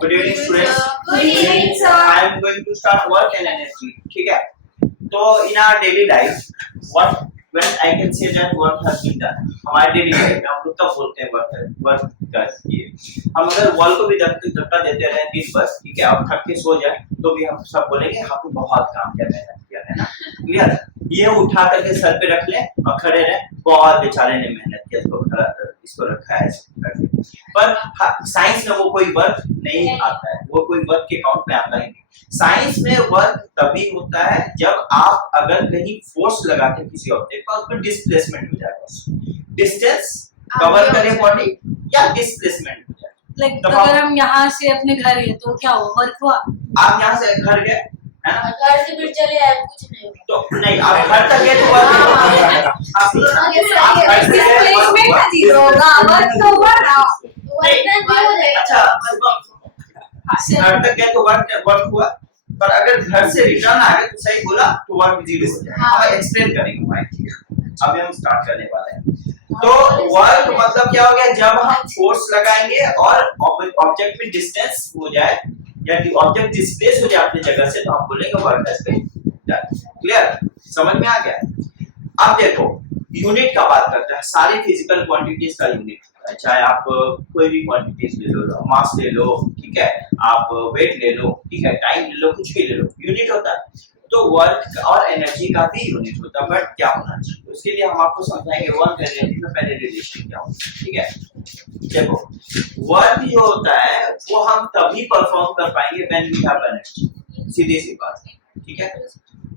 Good evening students. Good evening, sir. I am going to start work and energy. ठीक है? तो in our daily life, what when I can say that work has been done. हमारे daily life में हम लोग तब बोलते हैं work किए. हम अगर वॉल को भी धक्का देते रहे दिन भर, ठीक है? अब थक के सो जाए, तो भी हम सब बोलेंगे आपने बहुत काम किया, मेहनत किया है ना? क्लियर? ये उठा करके सर पे रख ले और खड़े रहे, बहुत बेचारे ने मेहनत किया, इसको रखा है पर साइंस में वो कोई वर्क नहीं आता है, वो कोई वर्क के अकाउंट में आता ही नहीं। साइंस में वर्क तभी होता है जब आप अगर कहीं फोर्स लगाते किसी ऑब्जेक्ट पर, उसमें डिस्प्लेसमेंट हो जाएगा, डिस्टेंस कवर करे बॉडी या डिस्प्लेसमेंट हो जाए। लाइक अगर हम यहाँ से अपने घर गए तो क्या हुआ, वर्क हुआ? आप यहाँ से घर गए है ना, घर से फिर चले आए, कुछ नहीं तो नहीं आप घर तक गए तो वर्क अच्छा घर तक गए तो वर्क हुआ, पर अगर घर से रिटर्न आ गए तो सही बोला तो वर्क जीरो हो जाएगा। हम एक्सप्लेन करेंगे भाई, अभी हम स्टार्ट करने वाले हैं। तो वर्क मतलब क्या हो गया, जब हम फोर्स लगाएंगे और ऑब्जेक्ट में डिस्टेंस हो जाए या ऑब्जेक्ट डिस्प्लेस हो जाए अपनी जगह से, तो हम बोलेंगे work has been done. Clear? समझ में आ गया? अब देखो यूनिट का बात करते हैं, सारी फिजिकल क्वांटिटीज का यूनिट होता है, चाहे आप कोई भी क्वांटिटीज ले लो, मास ले लो, ठीक है, आप वेट ले लो, ठीक है, टाइम ले लो, कुछ भी ले लो, यूनिट होता है। तो वर्क और एनर्जी का भी यूनिट होता है, बट क्या होना चाहिए उसके लिए हम आपको समझाएंगे वर्क और एनर्जी का पहले रिलेशन क्या होता है। ठीक है, देखो वर्क जो होता है वो हम तभी परफॉर्म कर पाएंगे व्हेन वी हैव एनर्जी, सीधी सी बात, ठीक है।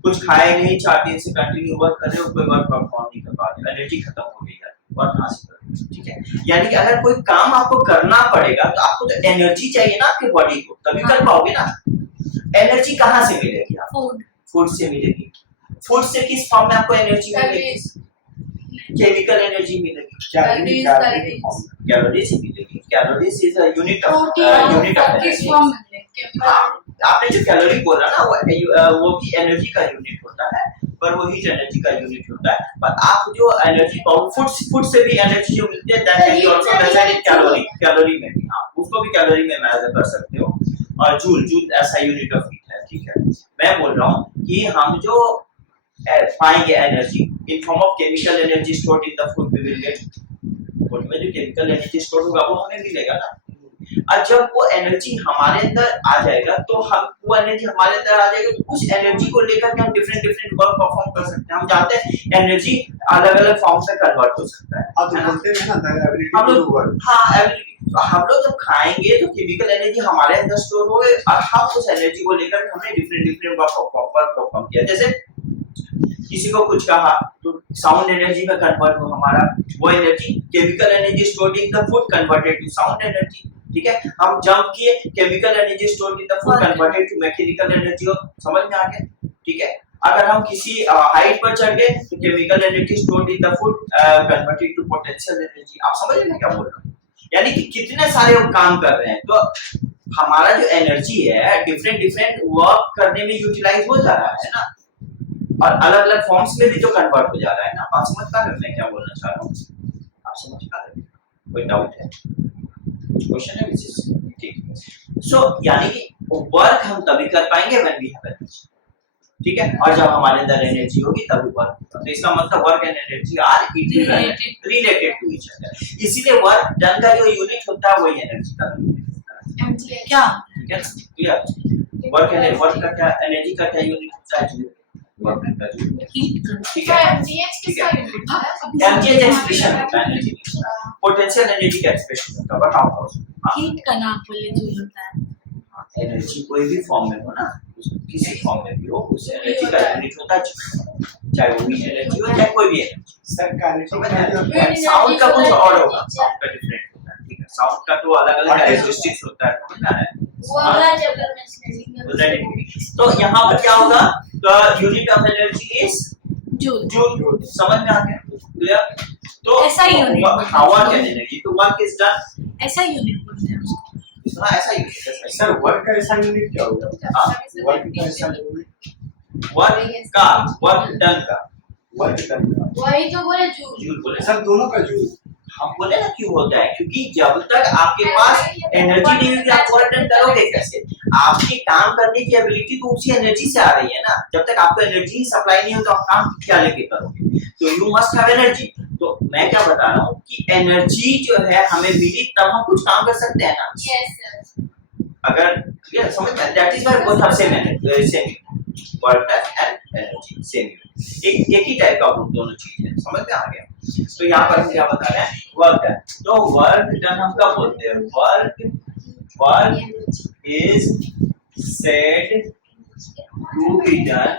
कुछ खाए नहीं, 4 दिन से कंटिन्यू वर्क कर रहे हो, कोई वर्क परफॉर्म नहीं कर पा रहे, एनर्जी खत्म हो गई है, वर्क कहां से करोगे? ठीक है, यानी कि अगर कोई काम आपको करना पड़ेगा तो आपको तो एनर्जी चाहिए ना आपके बॉडी को, तभी कर पाओगे ना। एनर्जी कहां से मिलेगी आपको? फूड से मिलेगी। फूड से किस फॉर्म में आपको एनर्जी मिलेगी? केमिकल एनर्जी मिलेगी, कैलोरीज मिलेगी। Calories is a unit of energy. आपने जो कैलोरी बोला ना वो भी एनर्जी का यूनिट होता है, पर वो हीट एनर्जी का यूनिट होता है। पर आप जो एनर्जी पाओ फूड से भी एनर्जी जो मिलती है, that can be also measured in calorie में भी आप उसको भी कैलोरी में मेजर कर सकते हो। और जूल ऐसा यूनिट ऑफ हीट है, ठीक है। मैं बोल रहा हूँ कि हम जो पाएंगे energy in form of chemical energy stored in the food, we will get food में जो केमिकल एनर्जी स्टोर होगा वो हमें मिलेगा ना। और जब वो एनर्जी हमारे अंदर आ जाएगा तो हम वो एनर्जी हमारे अंदर आ जाएगा तो उस एनर्जी को लेकर के हम डिफरेंट वर्क परफॉर्म कर सकते हैं। हम जानते हैं एनर्जी अलग-अलग फॉर्म में कन्वर्ट हो सकता है। आप तो बोलते हैं ना एबिलिटी टू डू वर्क। हां, एबिलिटी। हम लोग जब खाएंगे तो केमिकल एनर्जी हमारे अंदर स्टोर होगी और हम उस एनर्जी को लेकर हमने डिफरेंट वर्क परफॉर्म किया। जैसे किसी को कुछ कहा तो साउंड एनर्जी में कन्वर्ट हो हमारा, वो energy chemical energy stored in the food converted to sound energy, ठीक है। हम जंप किए, chemical energy stored in the food converted to mechanical energy, समझ में आ गया? ठीक है। अगर हम किसी हाइट पर चढ़ गए तो chemical energy stored in the food converted to potential energy. आप समझ रहे हैं क्या बोल रहा हूं? यानी कि कितने सारे वो काम कर रहे हैं, तो हमारा जो एनर्जी है डिफरेंट वर्क करने में यूटिलाइज हो जा रहा है ना, और अलग-अलग फॉर्म्स में भी तो कन्वर्ट हो जा रहा है ना। आप समझ पा रहे हो मैं क्या बोलना चाह रहा हूँ? आप समझ पा रहे हो? कोई डाउट है? कुछ क्वेश्चन है विशेष? ठीक। सो यानी कि वर्क हम तभी कर पाएंगे व्हेन वी हैव एनर्जी, ठीक है, और जब हमारे अंदर एनर्जी होगी तभी वर्क होगा। तो इसका मतलब work and energy are related to each other. इसीलिए वर्क डन का जो यूनिट होता है वही एनर्जी का यूनिट होता है। क्या? ठीक है, क्लियर? वर्क का क्या, एनर्जी का क्या यूनिट होता है? वर्क का यूनिट, ठीक है। एमजीएच एक्सप्रेशन होता है एनर्जी, पोटेंशियल एनर्जी का एक्सप्रेशन होता है। बताओ हीट का नाम बोले जो होता है। एनर्जी कोई भी फॉर्म में हो ना, किसी फॉर्म में भी हो, उस एनर्जी का यूनिट होता है, चाहे वो हीट एनर्जी हो चाहे कोई भी एनर्जी। साउंड का कुछ और होगा, साउंड का डिफरेंट होता है, ठीक है। साउंड का तो अलग-अलग कैरेक्टरिस्टिक्स होता है, समझ आ रहा है? वो अगला चैप्टर में तो यहाँ पर क्या होगा, the unit of energy is joule. समझ में आ गया? क्लियर? तो ऐसा ही यूनिट वर्क एंड एनर्जी, तो वर्क इज डन, ऐसा यूनिट बोलते हैं उसको। हाँ ऐसा ही है सर। वर्क का ऐसा यूनिट क्या होगा? वर्क का ऐसा यूनिट, वर्क डन का वर्क डन का वही तो बोले जूल बोले सर, दोनों का जूल। हम बोले ना क्यों होता है, क्योंकि जब तक आपके पास एनर्जी नहीं होगी आप वर्क डन करोगे कैसे? आपकी काम करने की एबिलिटी तो उसी एनर्जी से आ रही है ना। जब तक आपको एनर्जी सप्लाई नहीं हो तो आप काम क्या लेके करोगे? तो यू मस्ट हैव एनर्जी। तो मैं क्या बता रहा हूँ कि एनर्जी जो है हमें मिली तब हम कुछ काम कर सकते हैं ना। Yes, sir. अगर ये समझ में, that is why both are same work and energy same, एक ही टाइप का दोनों चीज है। समझ में आ गया? तो यहाँ पर हम क्या बता रहे हैं? Work done. तो वर्क डन हम क्या बोलते हैं? Work is said to be done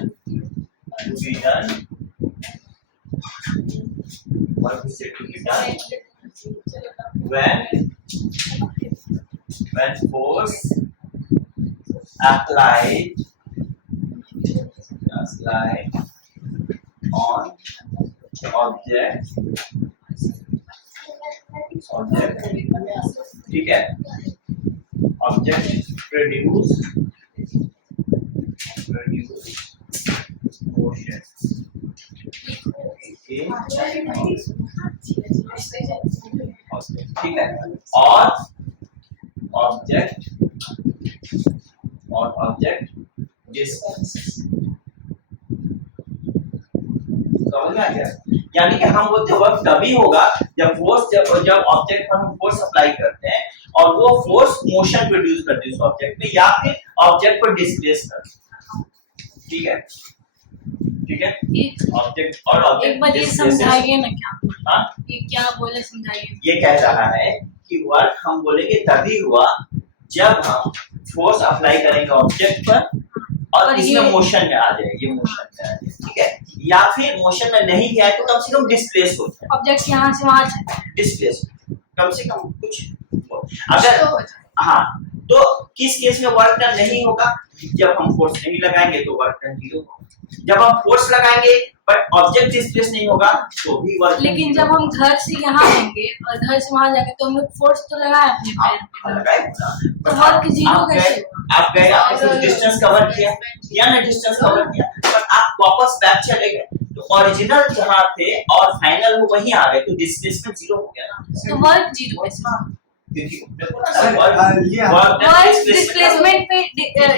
work is said to be done when force applied on object, ठीक है, object produce motion, ठीक है, और ऑब्जेक्ट डिस्टेंस। समझ में आ गया? यानी कि हम बोलते हैं वर्क तभी होगा जब ऑब्जेक्ट पर हम फोर्स अप्लाई करते हैं और वो फोर्स मोशन प्रोड्यूस करती है उस ऑब्जेक्ट में, या फिर ऑब्जेक्ट को डिस्प्लेस करती है। ठीक है, ठीक है, ऑब्जेक्ट और ऑब्जेक्ट एक बार ये समझाइए ना क्या? हाँ, ये क्या बोले समझाइए। ये कह रहा है कि वर्क हम बोलेंगे तभी हुआ जब हम फोर्स अप्लाई करेंगे ऑब्जेक्ट पर और इसमें मोशन में आ जाए, ये मोशन में आ जाए, ठीक है, या फिर मोशन में नहीं गया तो कम से कम डिस्प्लेस हो जाए। ऑब्जेक्ट यहाँ से वहाँ जाए, डिस्प्लेस कम से कम कुछ अगर, हाँ, तो किस केस में वर्क डन नहीं होगा? जब हम फोर्स नहीं लगाएंगे तो वर्क डन 0 होगा। जब हम फोर्स लगाएंगे बट ऑब्जेक्ट डिस्प्लेस नहीं होगा तो भी वर्क। लेकिन जब हम घर से यहाँ आएंगे और घर से वहाँ जाएंगे तो हम लोग फोर्स तो लगाए अपने पैर पे, लगाए तो वर्क 0 कैसे होगा? आप गए, आपने डिस्टेंस कवर किया ना, डिस्टेंस कवर किया, पर आप वापस बैक चले गए तो ओरिजिनल जहाँ थे और फाइनल वो वहीं आ गए तो डिस्प्लेसमेंट 0 हो गया ना। तो वर्क 0 कैसे होगा? वर्क डिस्प्लेसमेंट पे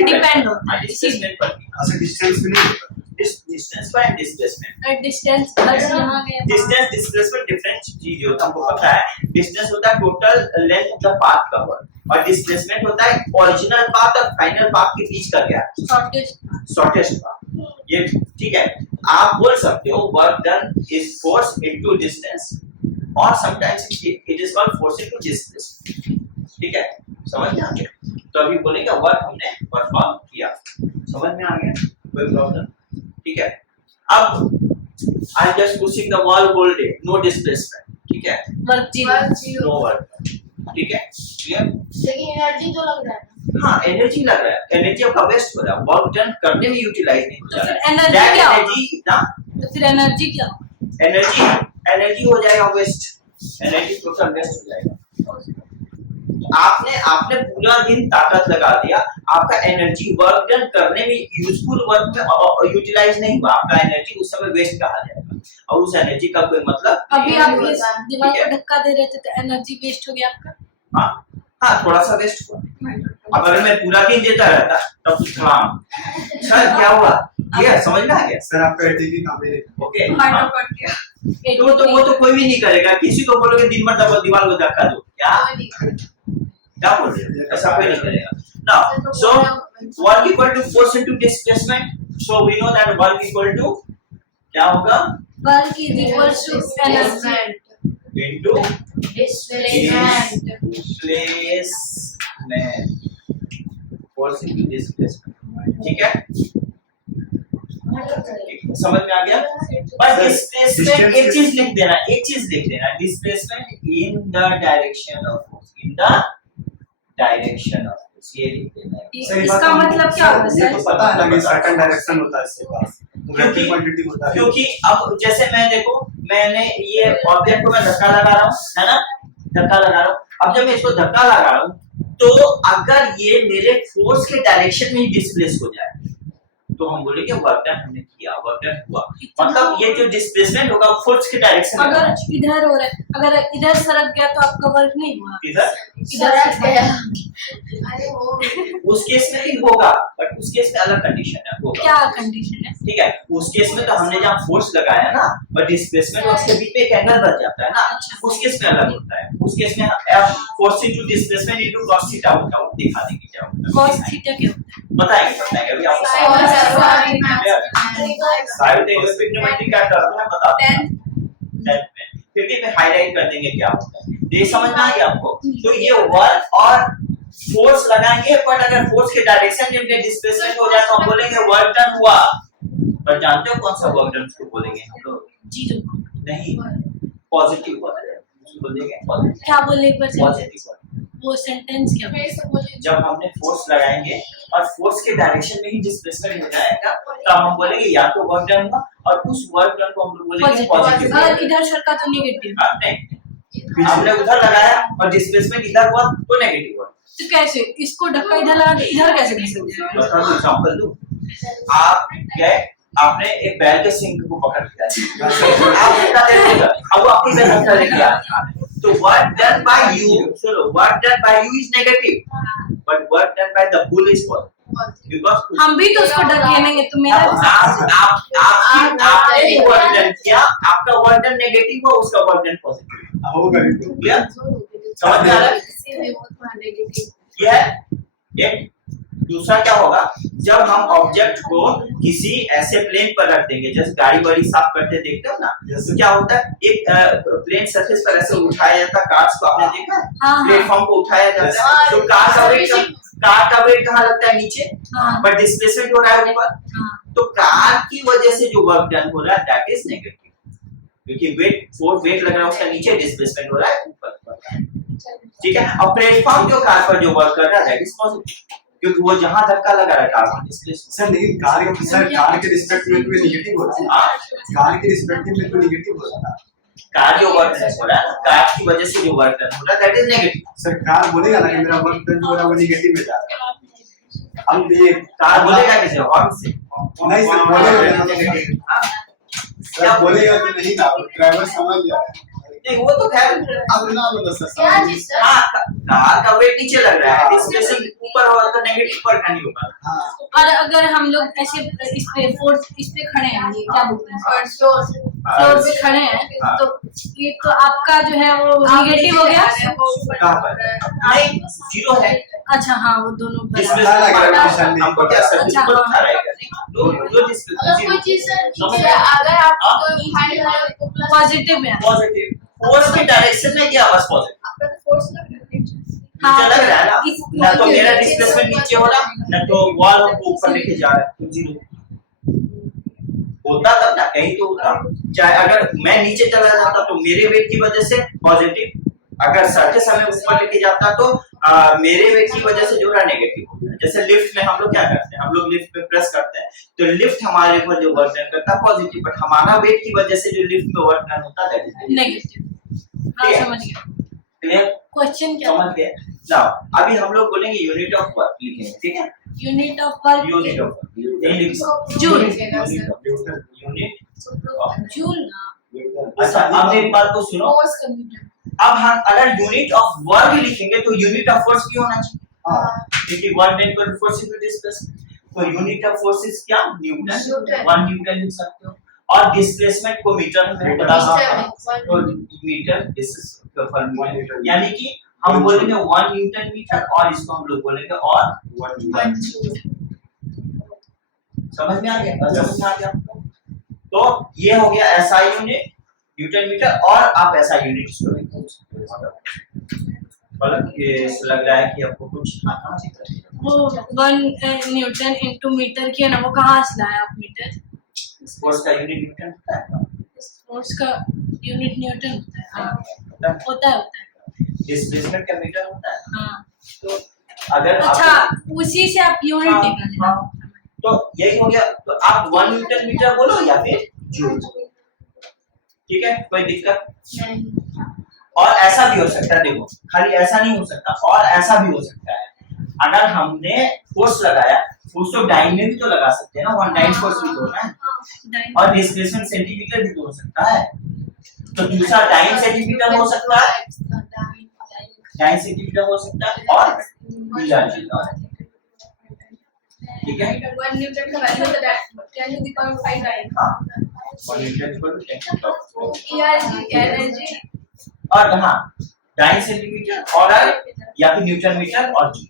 डिपेंड होता है, डिस्प्लेसमेंट पर, अच्छा डिस्टेंस में नहीं होता। डिस्टेंस पर एंड डिस्प्लेसमेंट। डिस्टेंस घर से यहाँ गए, डिस्टेंस डिस्प्लेसमेंट डिफरेंट चीज होता है, हमको पता है। डिस्टेंस होता है total length of the path covered और डिस्प्लेसमेंट होता है ओरिजिनल पाथ और फाइनल पाथ के बीच का गैप, शॉर्टेस्ट पाथ। ये ठीक है, आप बोल सकते हो work done is force into distance और sometimes it is called force into displacement. ठीक है, समझ में आ गया? तो अभी बोलेंगे वर्क हमने परफॉर्म किया, समझ में आ गया? कोई प्रॉब्लम? ठीक है, अब I am just pushing the wall hold it, no displacement, ठीक है, वर्क 0, नो वर्क, ठीक है, क्लियर? लेकिन एनर्जी तो लग रहा है। हाँ, एनर्जी लग रहा है, एनर्जी आपका वेस्ट हो रहा है, वर्क डन करने में यूटिलाइज नहीं हो तो रहा फिर है। एनर्जी That क्या होगा? energy ना, तो फिर एनर्जी क्या होगा? एनर्जी हो जाएगा वेस्ट, एनर्जी टोटल वेस्ट हो जाएगा। आपने पूरा दिन ताकत लगा दिया, आपका एनर्जी वर्क डन करने में, यूजफुल वर्क में यूटिलाइज नहीं हुआ, आपका एनर्जी उस समय वेस्ट कहा जाएगा और उस एनर्जी का कोई मतलब। अभी आप इस दीवार को धक्का दे रहे थे तो एनर्जी वेस्ट हो गया आपका। हाँ हाँ, थोड़ा सा वेस्ट हुआ। अब अगर मैं पूरा दिन देता रहता तब कुछ काम सर क्या हुआ, ये समझ में आ गया? सर आपका एटीपी काम है। ओके, माइनर पड़ गया। तो वो तो कोई भी नहीं करेगा, किसी को बोलोगे दिन भर दीवार को धक्का दो, क्या बोल रहे हो? ऐसा कोई नहीं करेगा। Now, so work equal to force into displacement. So we know that work equal to क्या होगा? Work is equal to energy Into displacement. displacement. Force into displacement. ठीक है? समझ में आ गया? बस डिस्प्लेसमेंट एक चीज लिख देना, displacement in the direction of force, in the direction of force, ये लिख देना है। इसका मतलब क्या होगा ये तो सर? पता है कि सर्टेन डायरेक्शन होता है इसके पास, वेक्टर क्वांटिटी होता है। क्योंकि अब जैसे मैं देखो, मैंने ये ऑब्जेक्ट को मैं धक्का लगा रहा हूँ, है ना, धक्का लगा रहा हूँ। अब जब मैं इसको धक्का लगा रहा हूँ तो अगर ये मेरे फोर्स के डायरेक्शन में ही डिस्प्लेस हो जाए तो हम बोलेंगे वर्क डन हमने किया। किया, वर्क डन हुआ, मतलब ये जो डिस्प्लेसमेंट होगा फोर्स के डायरेक्शन में अगर होना चाहिए। इधर हो रहा है, अगर इधर सरक गया तो आपका वर्क नहीं हुआ। इधर सरक गया। अरे वो उस केस में भी होगा, बट उस केस में अलग कंडीशन है, होगा। क्या कंडीशन है? ठीक है, उस केस में तो हमने जहाँ फोर्स लगाया ना, बट डिस्प्लेसमेंट और उसके बीच में एक एंगल बच जाता है ना, उस केस में अलग होता है। उस केस में force into displacement into cos theta होता है, वो दिखा देंगे क्या होता है। cos थीटा क्या होता है? बताएंगे अभी आपको साइड इलेक्ट्रिक न्यूमेटिक का टर्म है, बताते हैं 10th में, फिर भी मैं हाईलाइट कर देंगे क्या होता है, ये समझ में आ गया आपको। तो ये वर्क और फोर्स लगाएंगे, बट अगर फोर्स के डायरेक्शन में डिस्प्लेसमेंट हो जाए तो हम बोलेंगे वर्क डन हुआ। पर जानते हो कौन सा वर्क डन उसको बोलेंगे हम लोग? जीरो। नहीं, पॉजिटिव वर्क बोलेंगे, पॉजिटिव। क्या बोले एक बार से? Positive work. वो सेंटेंस क्या बोले? जब हमने फोर्स लगाएंगे और फोर्स के डायरेक्शन में ही डिस्प्लेसमेंट हो जाएगा, तब हम बोलेंगे या तो वर्क डन हुआ, और उस वर्क डन को हम लोग बोलेंगे पॉजिटिव। अगर इधर सरका तो नेगेटिव। नहीं, हमने उधर लगाया और डिस्प्लेसमेंट इधर हुआ तो नेगेटिव हुआ। तो कैसे इसको धक्का इधर लगा के इधर कैसे कर सकते हैं? तो एग्जांपल दूं, आप गए, आपने एक बैल के सिंग को पकड़ लिया, आप धक्का दे दिया, अब वो अपनी बैल धक्का दे दिया, तो वर्क डन बाय यू, सुनो, work done by you is negative, but work done by the bull is positive, because हम भी तो उसको ढकेलेंगे तो मेरा आपने वर्क डन किया, आपका वर्क डन नेगेटिव हुआ, उसका वर्क डन पॉजिटिव होगा भी। क्लियर? समझ में आ रहा है? ये है एक। दूसरा क्या होगा, जब हम ऑब्जेक्ट को किसी ऐसे प्लेन पर रख देंगे, जैसे गाड़ी वाड़ी साफ करते देखते हो ना, तो क्या होता है, एक प्लेन सरफेस पर ऐसे उठाया जाता है, कार्स को आपने देखा है, हाँ। प्लेटफॉर्म को उठाया जाता है, तो कार का वेट कहाँ लगता है? नीचे, बट डिस्प्लेसमेंट हो रहा है ऊपर, तो कार की वजह से जो वर्क डन हो रहा है दैट इज नेगेटिव, क्योंकि वेट लग रहा है उसका नीचे, डिस्प्लेसमेंट हो रहा है ऊपर। ठीक है, और प्लेटफॉर्म जो कार पर जो वर्क कर रहा है दैट इज पॉजिटिव, क्योंकि वो जहां धक्का लगा रहा है कार पर डिस्प्लेसमेंट। सर लेकिन कार के रिस्पेक्ट में तो नेगेटिव होता है, कार के रिस्पेक्ट में तो नेगेटिव होता है। कार जो वर्क डन हो रहा है, कार की वजह से जो वर्क डन हो रहा है that is negative. Sir car बोलेगा ना कि मेरा वर्क डन हो रहा है वो नेगेटिव में जा रहा है, हम ये कार बोलेगा कैसे? और से नहीं सर बोलेगा नेगेटिव। हां, सर बोलेगा तो नहीं ना, ड्राइवर समझ जाए। नहीं वो तो खैर अब ना बोलो सर, क्या चीज सर? कार का वेट नीचे लग रहा है, डिस्प्लेसमेंट ऊपर हो तो नेगेटिव वर्क नहीं होगा। और अगर हम लोग ऐसे इस पे खड़े हैं, ये क्या बोलते हैं, फ्लोर पे खड़े हैं, तो ये तो आपका जो है वो नेगेटिव हो गया। कहां पर? नहीं, जीरो है। अच्छा हाँ, वो दोनों डिस्प्लेसमेंट हमको क्या सर अच्छा, बिल्कुल हाँ। खा रहेगा, दो अगर कोई चीज सर नीचे अगर आपको फाइंड करना है तो प्लस पॉजिटिव है। पॉजिटिव, फोर्स की डायरेक्शन में क्या बस पॉजिटिव आपका फोर्स लग रहा है। नीचे लग रहा है ना, ना तो मेरा डिस्प्लेसमेंट नीचे हो रहा, ना तो वॉल हमको ऊपर लेके जा रहा है, तो जीरो होता तब ना, कहीं तो होता। चाहे अगर मैं नीचे चला जाता तो मेरे वेट की वजह से पॉजिटिव, अगर सरफेस हमें ऊपर लेके जाता तो मेरे वेट की वजह से जो है नेगेटिव होता है। जैसे लिफ्ट में हम लोग क्या करते हैं, हम लोग लिफ्ट पे प्रेस करते हैं तो लिफ्ट हमारे ऊपर जो वर्क डन करता है पॉजिटिव, बट हमारा वेट की वजह से जो लिफ्ट में वर्क डन होता है दैट इज नेगेटिव। हाँ समझ गया। क्लियर? क्वेश्चन क्या? समझ गए? नाउ अभी हम लोग बोलेंगे यूनिट ऑफ वर्क लिखेंगे, ठीक है? Unit of work. Unit of work नहीं लिख सकते, जूल। Unit of. जूल ना। अच्छा अब एक बात को सुनो, फोर्स कंप्यूटर अब हम अगर यूनिट ऑफ वर्क लिखेंगे तो यूनिट ऑफ फोर्स भी होना चाहिए, क्योंकि वर्क डन पर फोर्स इक्वल डिस्प्लेसमेंट, तो यूनिट ऑफ फोर्सेस क्या? न्यूटन, 1 न्यूटन लिख सकते हो, और डिस्प्लेसमेंट को मीटर में बता सकते हो, तो मीटर दिस इज मीटर, यानी कि हम बोलेंगे 1 न्यूटन मीटर, और इसको हम लोग बोलेंगे और 1 समझ में आ गया? समझ में आ गया? तो ये हो गया एसआई यूनिट, न्यूटन मीटर, और आप ऐसा यूनिट इसको लिख सकते हो। मतलब ये लग रहा है कि आपको कुछ आता है वो 1 न्यूटन इनटू मीटर किया ना, वो कहाँ से लाया आप मीटर? फोर्स का यूनिट न्यूटन होता है, फोर्स का यूनिट न्यूटन होता है। हाँ होता है, होता है। डिस्प्लेसमेंट का मीटर होता है। हाँ तो अगर अच्छा उसी से आप यूनिट निकालें। हाँ, तो यही हो गया, तो आप 1 न्यूटन मीटर बोलो या फिर जूल, ठीक है, कोई दिक्कत नहीं। और ऐसा भी हो सकता है, देखो खाली ऐसा नहीं हो सकता, और ऐसा भी हो सकता है, अगर हमने फोर्स लगाया, फोर्स तो डाइन में भी तो लगा सकते हैं ना, 1 डाइन फोर्स भी तो होना है, और डिस्प्लेसमेंट सेंटीमीटर भी तो हो सकता है, तो दूसरा डाइन सेंटीमीटर हो सकता है, डाइन सेंटीमीटर हो सकता है और ERG का, ठीक है। 1 न्यूटन का वैल्यू होता है 10 to the power 5 डाइन। हाँ 1 newton equal to 10 to the power 5। ERG energy और हाँ डाइन सेंटीमीटर और या फिर न्यूटन मीटर और जी,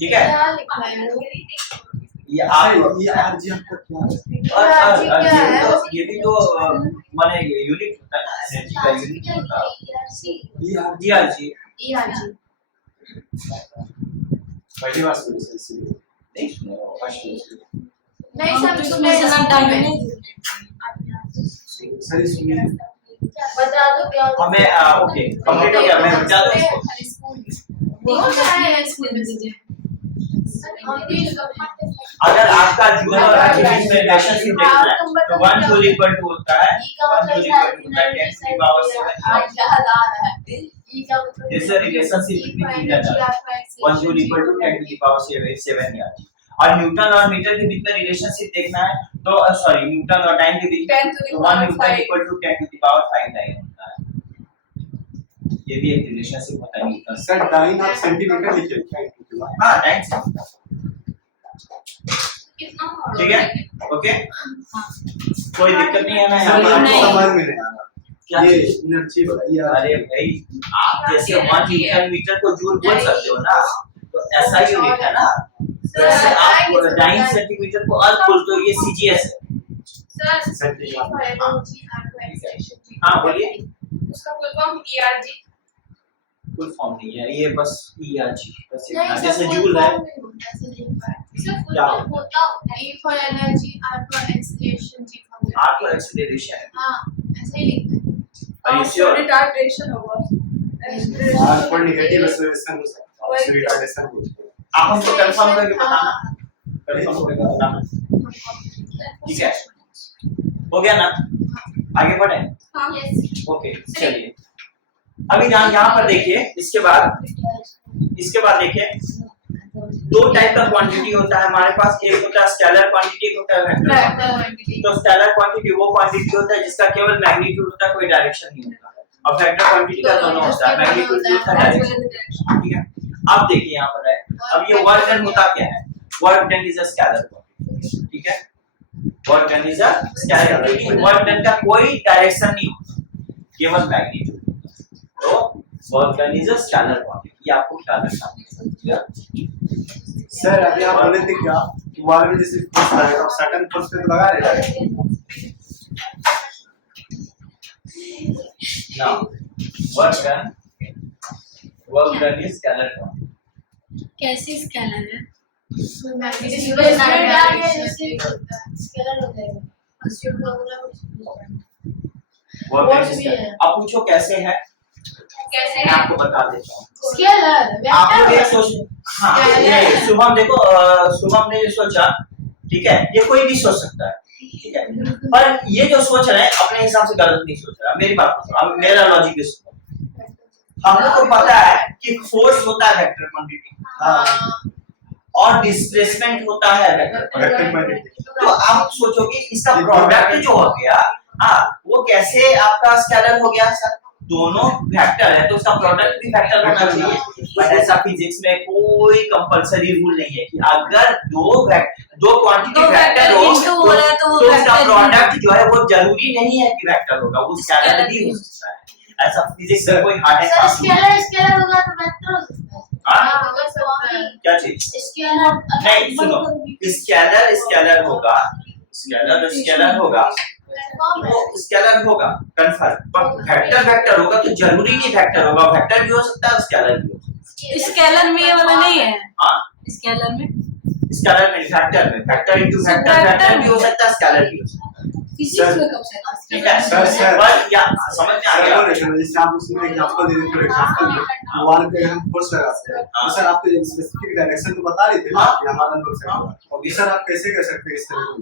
ठीक है। क्या लिखा है? ये आप ये आरजी आपका क्या है? और ये भी तो माने यूनिट होता है ना, एनर्जी का यूनिट होता है ERG। ERG पहली बार सुनी सर इसलिए नहीं सुना होगा। नहीं सब इसमें से ना डाइन सर सुनिए बता दो क्या होता हमें ओके कंप्लीट हो गया, मैं बता दूं इसको। अगर आपका जूल और यूनिट में रिलेशनशिप देखना है तो 1 जूल इक्वल टू होता है 1 जूल इक्वल टू होता है 10 की power 7। This is a relationship between each other. 1 joule equal to 10 to the power 7 ERG। और न्यूटन और मीटर के बीच में रिलेशनशिप देखना है तो सॉरी न्यूटन और टाइम के बीच में 10 to the 1 power newton 5 equal to 10 to the power 5 dyne होता है। ये भी एक रिलेशनशिप होता है न्यूटन। सर डाइन आप सेंटीमीटर लिखिए। हां डाइन से, ठीक है ओके, कोई दिक्कत नहीं है ना सर यहाँ आपको पर। समझ में नहीं आ रहा क्या ये एनर्जी बताइए। अरे भाई आप जैसे 1 न्यूटन मीटर को जूल बोल सकते हो ना, तो ऐसा ही यूनिट है ना। जैसे आप डाइन सेंटीमीटर को अर्थ बोलते हो, ये CGS है। सर हाँ बोलिए। उसका full form ERG full form नहीं है ये, बस ERG बस इतना, जैसे जूल है क्या होता है E for energy, R for acceleration, G for R for acceleration। हाँ ऐसे ही लिखते हैं। Are you sure? रिटार्डेशन होगा आर पर नेगेटिव एक्सेलरेशन हो सकता है, रिटार्डेशन बोलते हैं। आप हमको कंफर्म करके बताना, कंफर्म करके बताना, ठीक है। हो गया ना, आगे बढ़े। यस ओके चलिए अभी यहाँ पर देखिए, इसके बाद देखिए दो टाइप का क्वांटिटी होता है हमारे पास, एक होता है स्केलर क्वांटिटी, एक होता है वेक्टर क्वांटिटी। तो स्केलर क्वांटिटी वो क्वांटिटी होता है जिसका केवल मैग्नीट्यूड होता है, कोई डायरेक्शन नहीं होता। और वेक्टर क्वांटिटी का दोनों होता है, मैग्नीट्यूड भी होता है, डायरेक्शन, ठीक है। अब देखिए यहाँ पर है, अब ये वर्क डन होता क्या है, work done is a scalar quantity, ठीक है। Work done is a scalar quantity, work done का कोई डायरेक्शन नहीं होता, केवल मैग्नीट्यूड। तो work done is a scalar quantity, ये आपको ख्याल रखना है। सर अभी आप बोले थे क्या वाल में जैसे फोर्स लगेगा, सर्टेन फोर्स पे तो लगा रहेगा। Now, work done is scalar quantity। कैसी स्केलर है? Work done is scalar। अब पूछो कैसे है, कैसे मैं आपको बता देता हूँ। स्केलर आपको ये सोच, हाँ ये शुभम देखो, शुभम ने ये सोचा, ठीक है, ये कोई भी सोच सकता है, ठीक है, पर ये जो सोच रहे हैं अपने हिसाब से गलत नहीं सोच रहा। मेरी बात सुनो, अब मेरा लॉजिक भी सुनो। हम लोग को पता है कि फोर्स होता है वेक्टर क्वांटिटी और डिस्प्लेसमेंट होता है वेक्टर क्वांटिटी। तो आप सोचोगे इसका प्रोडक्ट जो हो गया, हाँ वो कैसे आपका स्केलर हो गया सर, दोनों वेक्टर है तो उसका प्रोडक्ट भी वेक्टर होना चाहिए। बट ऐसा फिजिक्स में कोई कंपलसरी रूल नहीं है कि अगर दो क्वांटिटी वेक्टर हो तो उसका प्रोडक्ट जो है वो जरूरी नहीं है कि वेक्टर होगा, वो स्केलर भी हो सकता है। ऐसा फिजिक्स में कोई हार्ड एंड फास्ट स्केलर होगा तो वेक्टर हो सकता है। हाँ क्या चीज स्केलर नहीं, सुनो, स्केलर होगा, स्केलर होगा, वो स्केलर होगा कंफर्म, पर वेक्टर होगा तो जरूरी नहीं वेक्टर होगा, वेक्टर भी हो सकता है स्केलर भी हो सकता है। स्केलर में ये वाला नहीं है। हाँ स्केलर में वेक्टर इनटू वेक्टर भी हो सकता है, स्केलर भी हो सकता है। फिजिक्स में कब से ठीक है सर पर या समझ में आ गया। जैसे आप उसमें एग्जांपल दे रहे थे, एग्जांपल वाल पे हम फोर्स लगाते हैं तो सर आपको स्पेसिफिक डायरेक्शन तो बता रहे थे ना कि हमारा लोग से, और ये सर आप कैसे कर सकते हैं इस तरह को?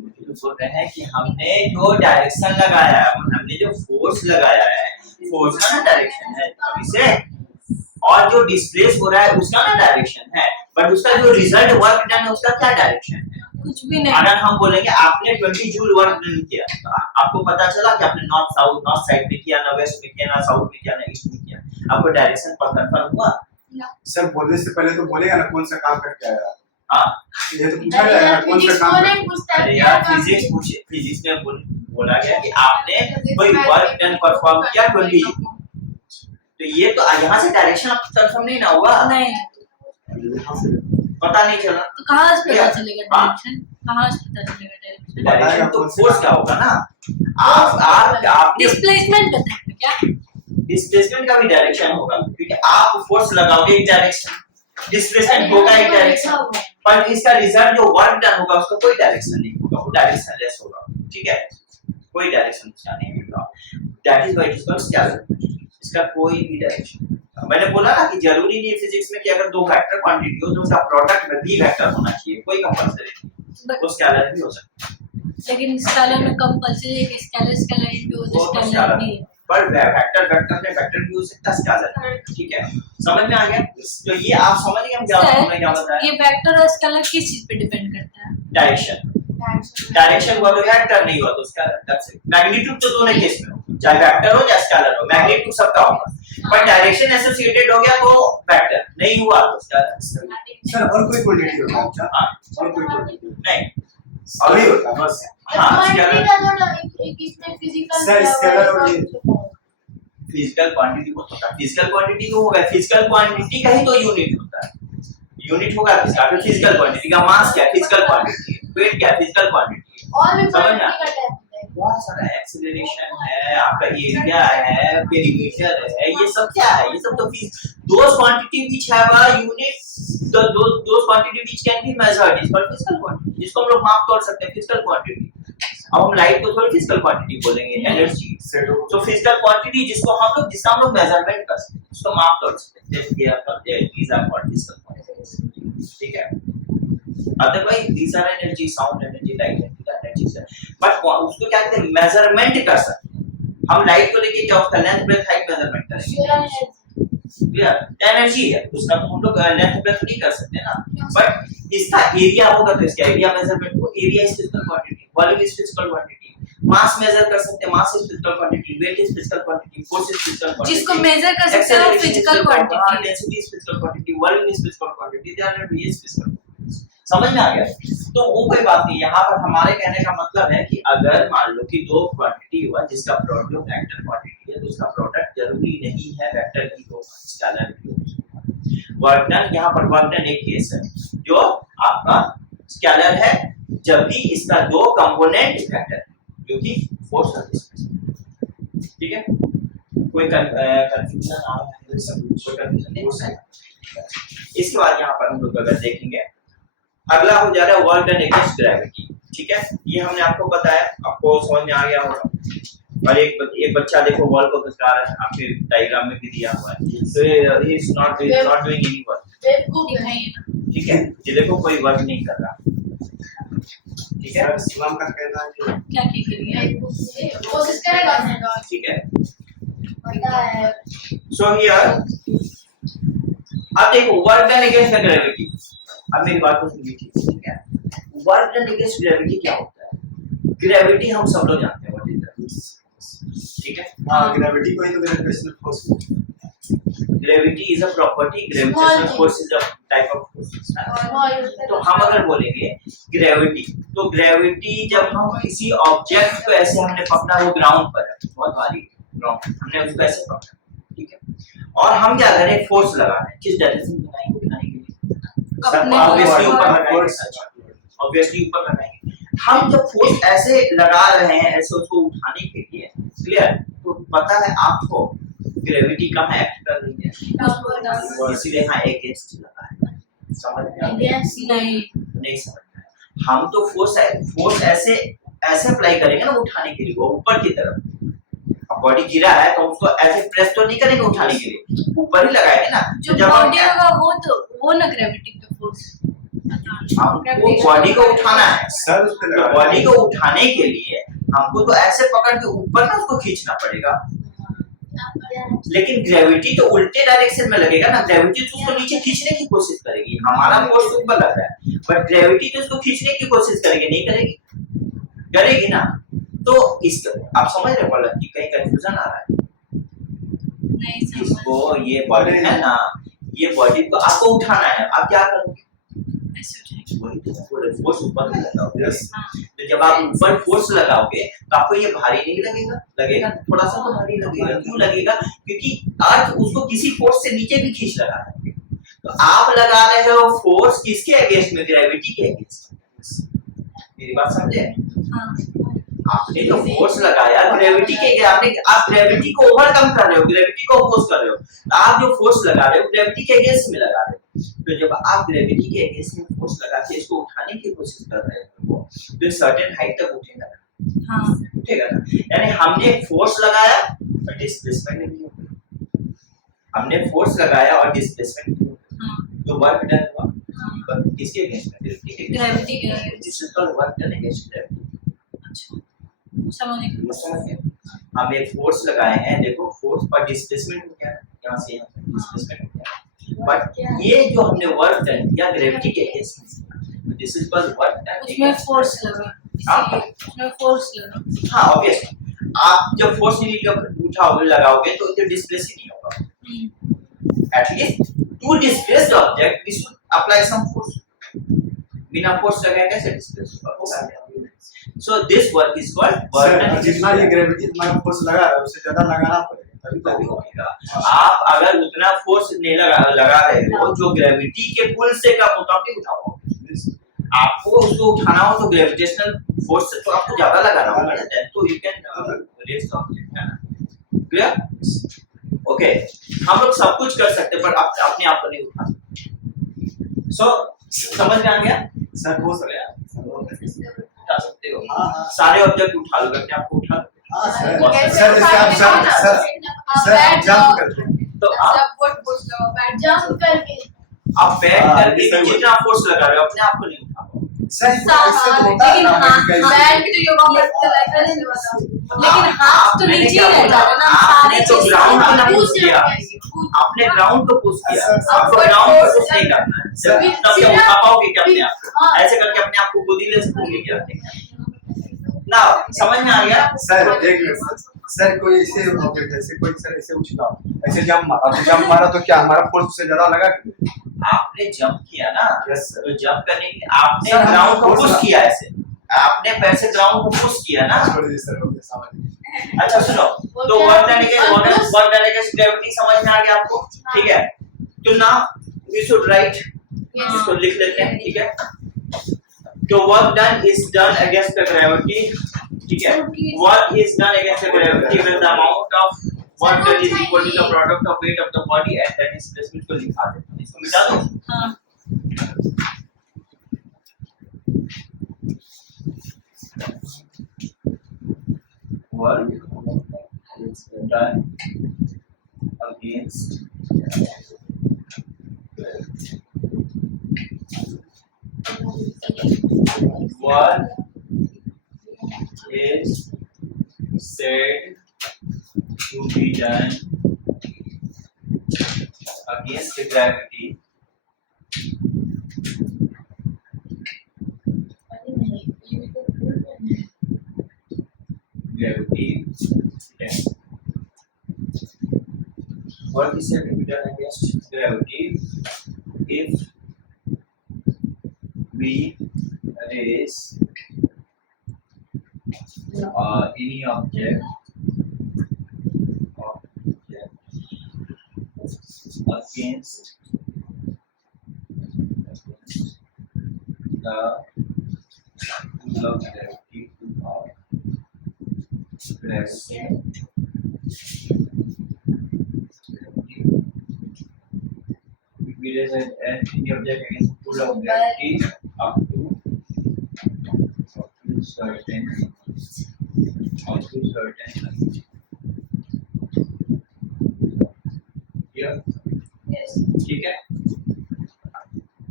बोल रहे हैं कि हमने जो डायरेक्शन लगाया है, हमने जो फोर्स लगाया है, फोर्स का ना डायरेक्शन है अभी से, और जो डिस्प्लेस हो रहा है उसका ना डायरेक्शन है, बट उसका जो रिजल्ट वर्क डन है उसका क्या डायरेक्शन है? कुछ भी नहीं। अगर हम बोलेंगे आपने 20 जूल वर्क नहीं किया, तो आपको पता चला कि आपने नॉर्थ साइड में किया, ना वेस्ट में किया, ना साउथ में किया, ना ईस्ट में किया, आपको डायरेक्शन पर कंफर्म हुआ? सर बोलने से पहले तो बोलेगा ना कौन सा काम करके आया। हाँ, ये तो पूछा जाएगा ना कौन सा काम। अरे यार फिजिक्स में बोला गया कि आपने कोई वर्क डन परफॉर्म किया 20 जूल, तो ये तो यहाँ से डायरेक्शन आपको कंफर्म नहीं ना हुआ, नहीं यहाँ से पता नहीं चला। तो कहाँ से पता चलेगा हाँ? डायरेक्शन? कहाँ से पता चलेगा डायरेक्शन? डायरेक्शन तो फोर्स का होगा ना। आप डिस्प्लेसमेंट बताएंगे क्या? डिस्प्लेसमेंट का भी डायरेक्शन होगा, क्योंकि आप फोर्स लगाओगे एक डायरेक्शन, डिस्प्लेसमेंट होगा एक डायरेक्शन, पर इसका रिजल्ट जो वर्क डन होगा उसका कोई डायरेक्शन नहीं होगा, वो डायरेक्शन लेस होगा। ठीक है, कोई डायरेक्शन उसका नहीं होगा। That is why it is called scalar. इसका कोई भी डायरेक्शन, मैंने बोला ना कि जरूरी नहीं है फिजिक्स में कि अगर दो वेक्टर क्वांटिटी हो तो उसका प्रोडक्ट में भी वेक्टर होना चाहिए, कोई कंपलसरी नहीं, वो स्केलर भी हो सकता है। लेकिन स्केलर में कंपल्सरी है कि स्केलर इनटू स्केलर नहीं है। पर वेक्टर में वेक्टर भी हो सकता है, स्केलर। ठीक है, समझ में आ गया? तो ये आप समझ गए हम क्या बताया? ये वेक्टर और स्केलर किस चीज पे डिपेंड करता है? डायरेक्शन। डायरेक्शन हुआ तो वेक्टर, नहीं हुआ तो स्केलर। मैग्नीट्यूड तो दोनों केस में हो, चाहे वेक्टर हो चाहे स्केलर हो, मैग्नीट्यूड सबका होगा, पर डायरेक्शन एसोसिएटेड हो गया तो वेक्टर, नहीं हुआ तो स्केलर। सर और कोई क्वांटिटी होता है क्या? हाँ, और कोई क्वांटिटी नहीं अभी होता है बस। हाँ, स्केलर सर स्केलर और ये फिजिकल क्वांटिटी को होता है। फिजिकल क्वांटिटी तो होगा, फिजिकल क्वांटिटी का ही तो यूनिट होता है। यूनिट होगा किसका? फिजिकल क्वांटिटी का। मास क्या है? Physical quantity. वेट क्या है? Physical quantity. और भी समझ में क्वांटिटी का टाइप है। बहुत सारा एक्सेलरेशन है, आपका एरिया है, पेरीमीटर है, ये सब क्या है? ये सब तो those quantity which have a unit, those quantity which can be measured is called physical quantity, जिसको हम लोग माप तोड़ सकते हैं, फिजिकल क्वांटिटी। अब हम लाइट को थोड़ी फिजिकल क्वांटिटी बोलेंगे, एनर्जी। तो फिजिकल क्वांटिटी जिसका हम लोग मेजरमेंट कर सकते हैं, उसको माप तोड़ सकते हैं, these are called physical quantities। ठीक है, otherwise these are energy, sound energy, light energy, but उसको क्या कहते हैं? मेजरमेंट कर सकते हैं। हम लाइट को लेके क्या उसका लेंथ ब्रेथ हाइट मेजरमेंट करेंगे, क्लियर? एनर्जी है उसका, तो हम लोग लेंथ ब्रेथ नहीं कर सकते ना, बट इसका एरिया होगा तो इसका एरिया मेजरमेंट हो। Area is physical quantity, volume is physical quantity, mass measure कर सकते हैं, mass is physical quantity, weight is physical quantity, force is physical quantity. जिसको मेजर कर सकते हैं वो physical quantity, density is physical quantity, volume is physical quantity, they are is physical. समझ में आ गया? तो वो कोई बात नहीं। यहाँ पर हमारे कहने का मतलब है कि अगर मान लो कि दो क्वांटिटी हुआ जिसका प्रोडक्ट वेक्टर क्वांटिटी है, तो उसका प्रोडक्ट जरूरी नहीं है वेक्टर ही होगा, स्केलर भी हो सकता है। वर्क डन, यहाँ पर वर्क डन एक केस है जो आपका स्केलर है जब भी इसका दो कंपोनेंट वेक्टर है, जो कि फोर्स और डिस्प्लेसमेंट। ठीक है, कोई कंफ्यूजन आ रहा है? कोई कंफ्यूजन नहीं हो सकता। इसके बाद यहाँ पर हम लोग अगर देखेंगे, अगला हो जा रहा है वर्क डन अगेंस्ट ग्रेविटी। ठीक है, ये हमने आपको बताया, आपको समझ में आ गया होगा। और एक बच्चा देखो वॉल को खिसका रहा है, आपके डायग्राम में भी दिया हुआ है, तो he is not doing any work. ठीक है, ये देखो कोई वर्क नहीं कर रहा। ठीक है, इस्लाम का कहना है कि क्या कीजिए? कोशिश करेगा। ठीक है, पता है। सो हियर अब देखो वर्क डन अगेंस्ट ग्रेविटी। अब मेरी बात को सुनिए, ठीक है? वर्क डन अगेंस्ट ग्रेविटी क्या होता है? ग्रेविटी हम सब लोग जानते हैं, व्हाट इज दैट? ठीक है, हां ग्रेविटी को ही तो gravitational force. Gravity is a property, gravitational force is a type of force. तो हम अगर बोलेंगे ग्रेविटी, तो ग्रेविटी जब हम किसी ऑब्जेक्ट को ऐसे हमने पकड़ा, वो ग्राउंड पर है, बहुत भारी ग्राउंड, हमने उसको ऐसे पकड़ा, ठीक है, और हम क्या करें? फोर्स लगा रहे हैं, किस डायरेक्शन में लगाएंगे? उठाने के लिए ऑब्वियसली ऊपर लगाएंगे, ऑब्वियसली ऊपर लगाएंगे। हम जब फोर्स ऐसे लगा रहे हैं, ऐसे उसको उठाने के लिए, क्लियर? तो पता है आपको ग्रेविटी कहाँ एक्ट कर रही है, इसीलिए यहाँ अगेंस्ट लगा है। समझ में आ गया? नहीं समझ में आया। हम तो फोर्स ऐसे अप्लाई करेंगे ना उठाने के लिए, वो ऊपर की तरफ। बॉडी गिरा है तो उसको ऐसे प्रेस तो नहीं करेंगे उठाने के लिए, ऊपर ही लगाएंगे ना। जो बॉडी होगा वो ना ग्रेविटी पे फोर्स, हमको बॉडी को उठाना है सर, बॉडी को उठाने के लिए हमको तो ऐसे पकड़ के ऊपर ना उसको खींचना पड़ेगा, लेकिन ग्रेविटी तो उल्टे डायरेक्शन में लगेगा ना। ग्रेविटी तो उसको नीचे खींचने की कोशिश करेगी, हमारा फोर्स ऊपर लग रहा है, बट ग्रेविटी तो इसको खींचने की कोशिश करेगी, नहीं करेगी? करेगी ना। तो इस आप समझ रहे हो कि कहीं कंफ्यूजन आ रहा है? नहीं समझ। इसको ये बॉडी है ना, ये बॉडी को आपको उठाना है, आप क्या करोगे? ऐसे उठाएंगे। वही तो फोर्स ऊपर नहीं लगाओगे। Yes. तो जब आप ऊपर फोर्स लगाओगे तो आपको ये भारी नहीं लगेगा? लगेगा, थोड़ा सा तो भारी लगेगा। क्यों लगेगा? क्योंकि अर्थ उसको किसी फोर्स से नीचे भी खींच रहा है। तो आप लगा रहे हो फोर्स किसके अगेंस्ट में? ग्रेविटी के अगेंस्ट। मेरी बात समझे? हाँ। आपने जो फोर्स लगाया ग्रेविटी के, आप ग्रेविटी को ओवरकम कर रहे हो, ग्रेविटी को अपोज कर रहे हो। तो आप जो फोर्स लगा रहे हो ग्रेविटी के अगेंस्ट में लगा रहे हो। तो जब आप ग्रेविटी के अगेंस्ट में फोर्स लगा के इसको उठाने की कोशिश कर रहे हो तो एक सर्टेन हाइट तक उठेगा ना। हाँ। उठेगा ना। यानी हमने फोर्स लगाया और डिस्प्लेसमेंट नहीं होगा। हमने फोर्स लगाया और डिस्प्लेसमेंट नहीं होगा। हाँ। तो वर्क डन हुआ हाँ। किसके अगेंस्ट में? ग्रेविटी के against. This is called work done against gravity. अच्छा, समझ गई। हम एक फोर्स लगाए हैं, देखो फोर्स पर डिस्प्लेसमेंट हो गया, यहाँ से यहाँ तक डिस्प्लेसमेंट हो गया। बट ये जो हमने वर्क डन किया ग्रेविटी के अगेंस्ट में, this is called work done. उसमें फोर्स लगा, उसमें फोर्स लगा। हाँ ऑब्वियसली आप जब फोर्स नहीं उठाओगे लगाओगे तो इतना डिस्प्लेस ही नहीं होगा। At least to displace the object we should apply some force. बिना फोर्स लगाए कैसे डिस्प्लेस होगा? So this work is called work done against जितना ये ग्रेविटी इतना फोर्स लगा रहा है उससे ज्यादा लगाना पड़ेगा तभी तो होगा। आप अगर उतना फोर्स नहीं लगा रहे हो जो ग्रेविटी के पुल से कम होता है उठाओ। आपको उसको उठाना हो तो ग्रेविटेशनल फोर्स से तो आपको ज्यादा लगाना होगा, तो you can raise the object. Clear? Okay, हम लोग सब कुछ कर सकते हैं पर अपने आप को नहीं उठा सकते। सो समझ में आ गया? सर हो सकता है उठा सकते हो। हाँ। सारे ऑब्जेक्ट उठा लो, अपने आप को उठा लो। हाँ सर कैसे सर जैसे आप जंप करते हैं तो आप जंप करके आप बैठ हाँ, करके ये सही जितना फोर्स लगा रहे हो अपने आप को नहीं उठा पाओगे। सर इससे तो होता है लेकिन ना हाँ, कैसे- बैठ के जो योगा करते हैं वैसा नहीं बताओ। लेकिन हाथ तो नीचे ही रहता है ना, आपने सारे तो चीज़ ग्राउंड को सारे पुश पुश किया, किया। आपने ग्राउंड को पुश किया, सर, आपको सर, ग्राउंड को सर, पुश नहीं करना है। सर, तब क्या उठा पाओगे क्या अपने आप को? हाँ। ऐसे करके अपने आप को गोदी ले सकोगे क्या? ना समझ में आ गया? सर एक मिनट सर कोई ऐसे ऑब्जेक्ट ऐसे कोई सर ऐसे उछला ऐसे जंप मारा तो जंप मारा तो क्या हमारा फोर्स उससे ज्यादा लगा? आपने जंप किया ना, यस सर तो जंप करने के लिए आपने सर, ग्राउंड को force पुश लगा। किया, ऐसे आपने पैर से ग्राउंड को पुश किया ना। छोड़ दीजिए सर हो गया समझ अच्छा सुनो, तो वर्क डन अगेंस्ट ग्रेविटी समझ में आ गया आपको? ठीक है, तो नाउ वी शुड राइट, इसको लिख लेते हैं। ठीक है, तो work done is done against the gravity. ठीक है, work is done against the gravity when the amount of work done is equal to the product of weight of the body and the displacement को लिखा देते हैं। इसको मिटा दो। हाँ। Work is done against what is said to be done against the gravity yes. What is said to be done against gravity if we raise any object against the pull of gravity we raise any object against pull of gravity up to certain ठीक है,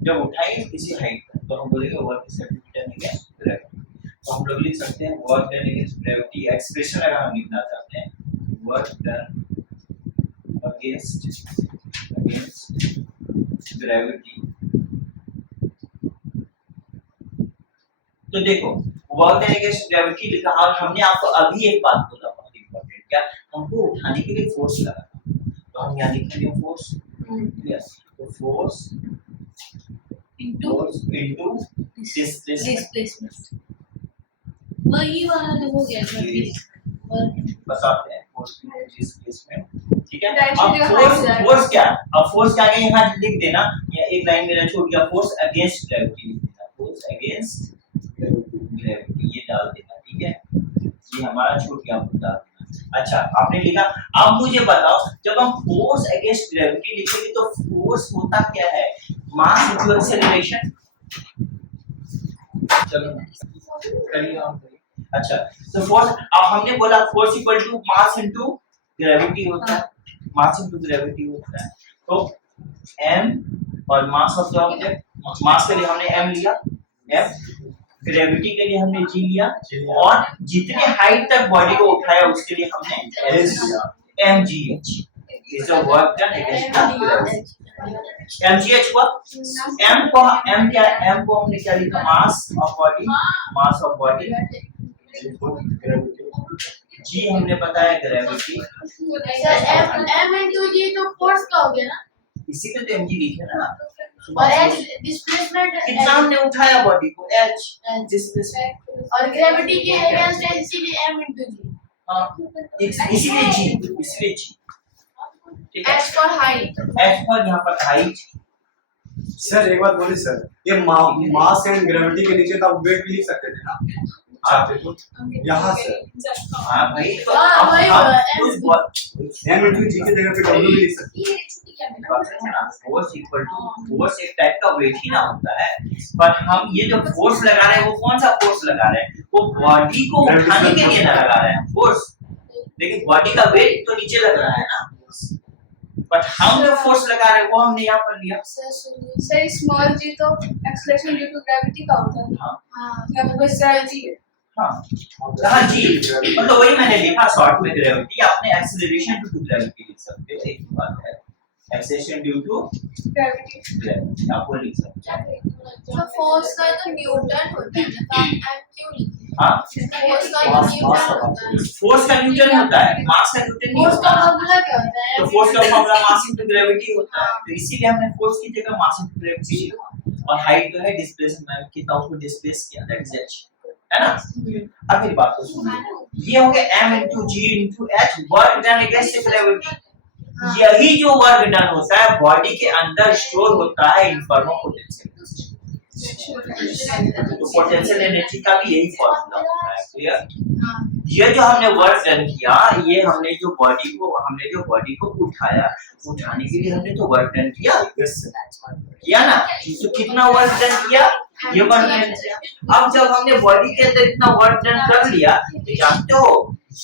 जब उठाएंगे किसी height पर तो हम बोलेंगे work is said to be done against gravity. तो हम लोग लिख सकते हैं work done against gravity. Expression अगर हम लिखना चाहते हैं वर्क डन अगेंस्ट ग्रेविटी तो देखो वर्क डन अगेंस्ट ग्रेविटी लिखा और हमने आपको अभी एक बात बोला बहुत इंपॉर्टेंट, क्या हमको उठाने के लिए फोर्स लगा, तो हम यहाँ लिखेंगे फोर्स, यस, तो फोर्स इनटू इनटू डिस्प्लेसमेंट, वही वाला जो हो गया था फिर बताते हैं फोर्स इनटू डिस्प्लेसमेंट, ठीक है। Direction अब जो फोर्स height है। फोर्स क्या, अब फोर्स क्या है यहाँ लिख देना, या एक लाइन मेरा छूट गया, फोर्स अगेंस्ट ग्रेविटी लिख देना, फोर्स अगेंस्ट ग्रेविटी ये डाल देना, ठीक है, ये हमारा छूट गया, आपको डाल देना। अच्छा आपने लिखा, अब मुझे बताओ जब हम फोर्स अगेंस्ट ग्रेविटी लिखेंगे तो फोर्स होता क्या है, मास इनटू एक्सेलरेशन, चलो करिए आप। अच्छा तो फोर्स, अब हमने बोला force equal to mass into gravity होता है, मास इनटू ग्रेविटी होता है, तो m और मास ऑफ द ऑब्जेक्ट, मास के लिए हमने m लिया, m, ग्रेविटी के लिए हमने g लिया, और जितने हाइट तक बॉडी को उठाया उसके लिए हमने h लिया, mgh is a work done against gravity, mgh हुआ, m को हमने क्या लिखा, mass of body, mass of body, g हमने बताया gravity, sir m into g तो फोर्स का हो गया ना, इसी पे तो mg लिखे ना, और h डिस्प्लेसमेंट कितना हमने उठाया बॉडी को, h डिस्प्लेसमेंट, और ग्रेविटी के अगेंस्ट है इसीलिए m into g, हाँ इसीलिए g, ठीक है, h for height, h पर यहाँ पर हाइट, सर एक बात बोलिए सर, ये मास एंड ग्रेविटी के नीचे तो आप वेट भी लिख सकते थे ना, चाहते तो यहाँ सर, हाँ भाई तो हाँ, अब वही हम m उस m into g की जगह पे w भी लिख सकते फोर्स इक्वल टू, फोर्स एक टाइप का वेट ही ना होता है, पर हम ये जो फोर्स लगा रहे हैं वो कौन सा फोर्स लगा रहे हैं, वो बॉडी को उठाने के लिए ना लगा रहे हैं फोर्स, लेकिन बॉडी का वेट तो नीचे लग रहा है ना, बट हम जो फोर्स लगा रहे हैं वो हमने यहाँ पर लिया, सर स्मॉल जी तो एक्सेलरेशन ड्यू टू ग्रेविटी का होता है, हाँ क्या वो ग्रेविटी है, हाँ हाँ जी, मतलब वही मैंने लिखा शॉर्ट में ग्रेविटी, आपने एक्सेलरेशन ड्यू टू ग्रेविटी लिख सकते हो, एक ही बात है, एक्सेलरेशन ड्यू टू ग्रेविटी आप वो लिख सकते हो, तो फोर्स का तो न्यूटन होता है ना, तो हम m क्यों लिखे, हाँ फोर्स का तो न्यूटन होता है, फोर्स का न्यूटन होता है, मास का न्यूटन नहीं फोर्स का होता, फॉर्मूला क्या होता है, तो फोर्स का फॉर्मूला मास इनटू ग्रेविटी होता है, तो इसीलिए हमने फोर्स की जगह मास इनटू ग्रेविटी लिखा, और हाइट जो है डिस्प्लेसमेंट कितना उसको डिस्प्लेस किया, दैट इज h, है ना। अब मेरी बात को सुनिए, ये हो गया m into g into h, work done against gravity, यही जो वर्क डन होता है बॉडी के अंदर स्टोर होता है इन फॉर्म ऑफ पोटेंशियल, तो पोटेंशियल एनर्जी का भी यही फॉर्मूला होता है, क्लियर। ये जो हमने वर्क डन किया, ये हमने जो बॉडी को उठाया, उठाने के लिए हमने तो वर्क डन किया ना, तो कितना वर्क डन किया, ये वर्क डन। अब जब हमने बॉडी के अंदर इतना वर्क डन कर लिया, तो जानते हो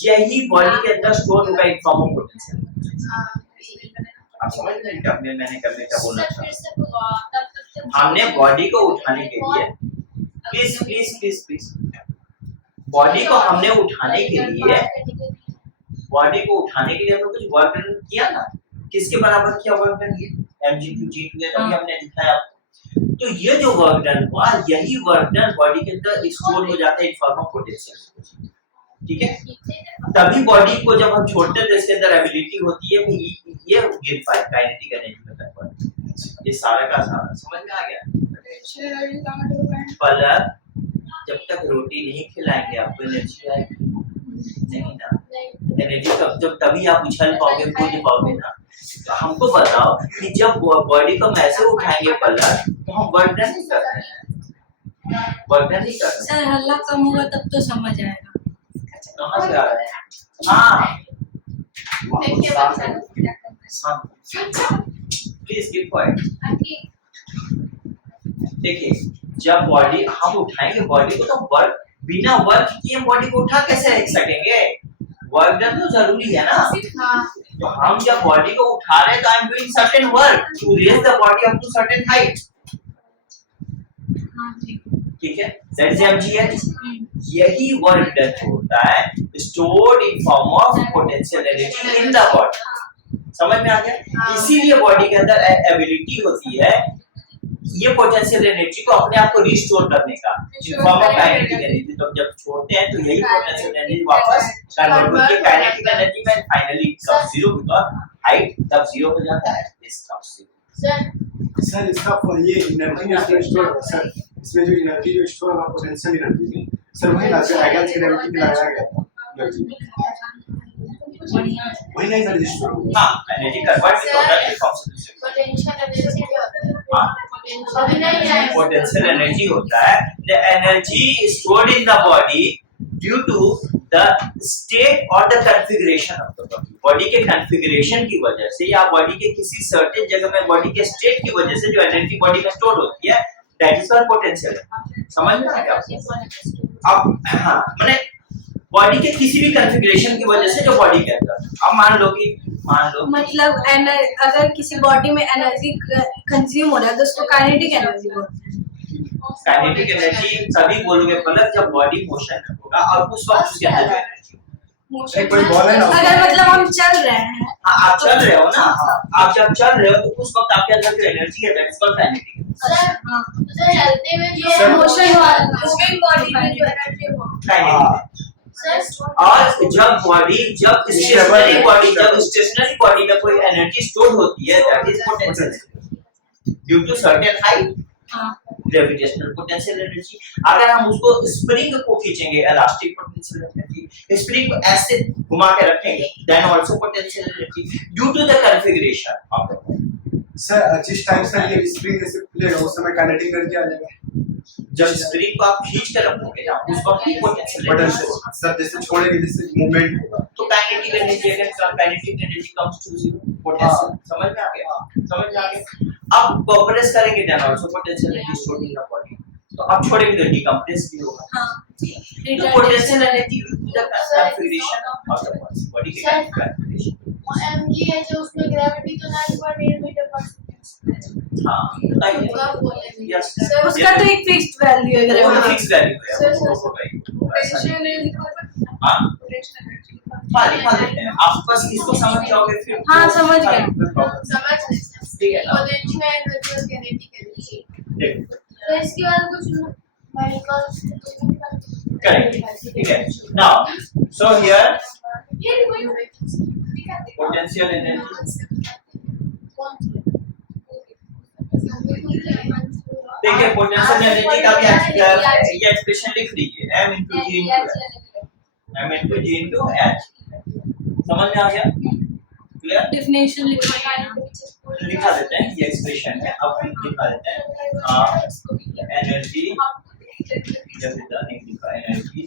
यही बॉडी के अंदर स्टोर होगा इन फॉर्म ऑफ पोटेंशियल, आप समझ रहे हैं क्या मैंने करने का बोलना था, हमने बॉडी को उठाने के लिए, प्लीज बॉडी को हमने उठाने के लिए, हमने कुछ वर्क डन किया ना, किसके बराबर किया वर्क डन, mg/g तभी हमने दिखाया आपको, तो ये जो वर्क डन हुआ, यही वर्क डन बॉडी के अंदर स्टोर हो जाता है इन फॉर्म ऑफ पोटेंशियल, ठीक है। तभी बॉडी को जब हम छोड़ते हैं तो इसके अंदर एबिलिटी होती है कि ये गिर पाए, काइनेटिक एनर्जी होता है, ये सारा का सारा समझ में आ गया। पलक जब तक रोटी नहीं खिलाएंगे आपको एनर्जी आएगी नहीं ना, एनर्जी जब तभी आप उछल पाओगे, कूद पाओगे ना। तो हमको बताओ कि जब बॉडी को हम ऐसे उठाएंगे पलक, तो हम वर्क डन नहीं कर रहे हैं, वर्क डन नहीं कर रहे हैं। सर हल्ला कम होगा तब तो समझ आएगा, कहाँ से आ रहा है, हाँ प्लीज कीप क्वाइट। देखिए जब बॉडी हम उठाएंगे बॉडी को, तो वर्क बिना वर्क किए बॉडी को उठा कैसे रख सकेंगे, वर्क डन तो जरूरी है ना। तो हम जब बॉडी को उठा रहे हैं तो I am doing certain work to raise the body up to certain height, ठीक है, दैट इज mgh। यही वर्क डन होता है stored in form of potential energy in the body, समझ में आ गया। इसीलिए बॉडी के अंदर एबिलिटी होती है ये पोटेंशियल एनर्जी को अपने आप को रिस्टोर करने का इन फॉर्म ऑफ काइनेटिक एनर्जी। तो जब छोड़ते हैं तो यही पोटेंशियल एनर्जी वापस कन्वर्ट होती है काइनेटिक एनर्जी में, finally come zero, because height तब जीरो हो जाता है, दिस कम्स जीरो। सर इसका ये एनर्जी इसमें स्टोर होगा सर, इसमें जो एनर्जी जो स्टोर होगा पोटेंशियल एनर्जी सर वही ना जो आइगन थ्योरम में लगाया गया था एनर्जी वही नहीं सर स्टोर होगा। हां, एनर्जी कन्वर्ट भी होता है फॉर्म से। पोटेंशियल एनर्जी क्या होता है? हां, अभी नहीं है। पोटेंशियल एनर्जी होता है the energy stored in the body due to the state और the configuration of the body. Body के कॉन्फ़िगरेशन की वजह से या बॉडी के किसी सर्टेन जगह में बॉडी के स्टेट की वजह से जो एनर्जी बॉडी में स्टोर होती है, दैट इज कॉल्ड पोटेंशियल। समझ में आ गया आपको? अब हाँ, माने बॉडी के किसी भी कॉन्फ़िगरेशन की वजह से जो बॉडी के अंदर, अब मान लो मतलब अगर किसी बॉडी में एनर्जी कंज्यूम हो रहा है तो उसको काइनेटिक एनर्जी बोलते हैं। काइनेटिक एनर्जी तभी बोलोगे मतलब जब बॉडी मोशन में होगा और उस वक्त उसके अंदर जो एनर्जी, एक कोई बॉल है ना अगर मतलब हम चल रहे हैं, आप चल रहे हो ना, आप जब चल रहे हो तो उस वक्त आपके अंदर जो एनर्जी है that is called kinetic. Sir चलते में जो सर, मोशन हुआ मूविंग बॉडी में जो एनर्जी हो काइनेटिक। सर और जब स्टेशनरी बॉडी में कोई एनर्जी स्टोर होती है that is potential due to certain height, gravitational potential energy. अगर हम उसको स्प्रिंग को खींचेंगे, इलास्टिक पोटेंशियल एनर्जी, स्प्रिंग को ऐसे घुमा के रखेंगे, then also potential energy due to the configuration of the body. Sir जिस टाइम सर ये स्प्रिंग ऐसे खुलेगा उस समय काइनेटिक एनर्जी आ जाएगा। जब स्प्रिंग को आप खींच के रखोगे ना उस वक्त ही पोटेंशियल एनर्जी होगा। सर जैसे छोड़ेंगे जैसे मूवमेंट होगा तो काइनेटिक एनर्जी अगर kinetic energy comes to zero, potential. समझ में आ गया? समझ में आ गया? अब कंप्रेस करेंगे then also potential energy stored in the body. तो अब छोड़ेंगे तो डिकम्प्रेस भी होगा। तो potential energy the configuration of the body के कॉन्फ़िगरेशन। mg है जो उसमें ग्रेविटी तो 9.8 मीटर पर सेकंड। हां, बताइए। यस, उसका तो एक फिक्स्ड वैल्यू है, वो ग्रेविटी फिक्स वैल्यू है, सर, वो सर, होगा। पोटेंशियल एनर्जी को हां, पोटेंशियल एनर्जी लिखा देते हैं। आप बस इसको समझ जाओगे फिर। हाँ, समझ गए। समझ गए सर। ठीक है ना? पोटेंशियल एनर्जी और काइनेटिक एनर्जी। देखो, तो इसके बाद कुछ मेडिकल करेक्ट, ठीक है। Now so here potential energy, देखिए पोटेंशियल एनर्जी का भी ये एक्सप्रेशन लिख लीजिए, m into g into h। समझ में आ गया? क्लियर? डेफिनेशन लिखा है। लिखा देते हैं, ये एक्सप्रेशन है, अब हम लिखा देते हैं एनर्जी, जब नहीं लिखा energy